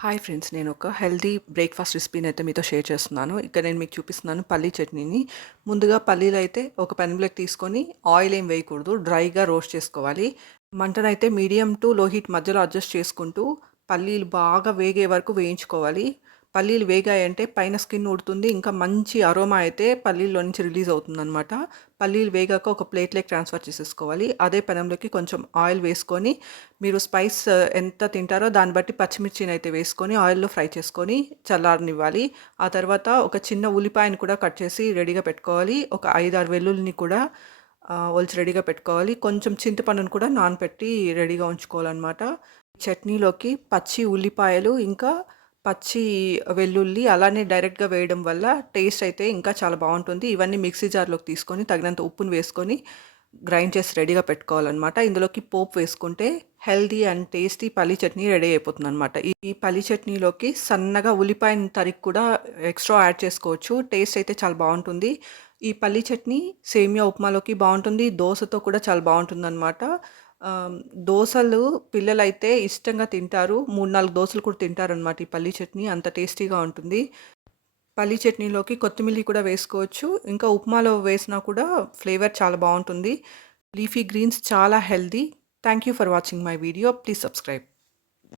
Hi friends, నేను ఒక healthy breakfast రెసిపీని అయితే మీతో షేర్ చేస్తున్నాను. ఇక్కడ నేను మీకు చూపిస్తున్నాను పల్లీ చట్నీని. ముందుగా పల్లీలు అయితే ఒక పెనంలోకి తీసుకొని ఆయిల్ ఏం వేయకూడదు, డ్రైగా రోస్ట్ చేసుకోవాలి. మంటనైతే మీడియం టు లో హీట్ మధ్యలో అడ్జస్ట్ చేసుకుంటూ పల్లీలు బాగా వేగే వరకు వేయించుకోవాలి. పల్లీలు వేగాయంటే పైన స్కిన్ ఉడుతుంది, ఇంకా మంచి అరోమా అయితే పల్లీల్లో నుంచి రిలీజ్ అవుతుందనమాట. పల్లీలు వేగాక ఒక ప్లేట్లోకి ట్రాన్స్ఫర్ చేసేసుకోవాలి. అదే పెనంలోకి కొంచెం ఆయిల్ వేసుకొని మీరు స్పైస్ ఎంత తింటారో దాన్ని బట్టి పచ్చిమిర్చిని అయితే వేసుకొని ఆయిల్‌లో ఫ్రై చేసుకొని చల్లారనివ్వాలి. ఆ తర్వాత ఒక చిన్న ఉల్లిపాయని కూడా కట్ చేసి రెడీగా పెట్టుకోవాలి. ఒక 5, 6 వెల్లుల్లిని కూడా ఒలిచి రెడీగా పెట్టుకోవాలి. కొంచెం చింతపండుని కూడా నానపెట్టి రెడీగా ఉంచుకోవాలనమాట. చట్నీలోకి పచ్చి ఉల్లిపాయలు, ఇంకా పచ్చి వెల్లుల్లి అలానే డైరెక్ట్‌గా వేయడం వల్ల టేస్ట్ అయితే ఇంకా చాలా బావుంటుంది. ఇవన్నీ మిక్సీ జార్‌లోకి తీసుకొని తగినంత ఉప్పుని వేసుకొని గ్రైండ్ చేసి రెడీగా పెట్టుకోవాలనమాట. ఇందులోకి పోపు వేసుకుంటే హెల్తీ అండ్ టేస్టీ పల్లీ చట్నీ రెడీ అయిపోతుందనమాట. ఈ పల్లీ చట్నీలోకి సన్నగా ఉల్లిపాయని తరిగి కూడా ఎక్స్ట్రా యాడ్ చేసుకోవచ్చు. టేస్ట్ అయితే చాలా బావుంటుంది. ఈ పల్లీ చట్నీ సేమియా ఉప్మాలోకి బావుంటుంది. దోసతో కూడా చాలా బావుంటుందనమాట. ఆహ్, దోసలు పిల్లలైతే ఇష్టంగా తింటారు. 3, 4 దోసలు కూడా తింటారనమాట ఈ పల్లీ చట్నీ. అంత టేస్టీగా ఉంటుంది. పల్లీ చట్నీలోకి కొత్తిమీర కూడా వేసుకోవచ్చు. ఇంకా ఉప్మాలో వేసినా కూడా ఫ్లేవర్ చాలా బావుంటుంది. లీఫీ గ్రీన్స్ చాలా healthy. Thank you for watching my video. Please subscribe.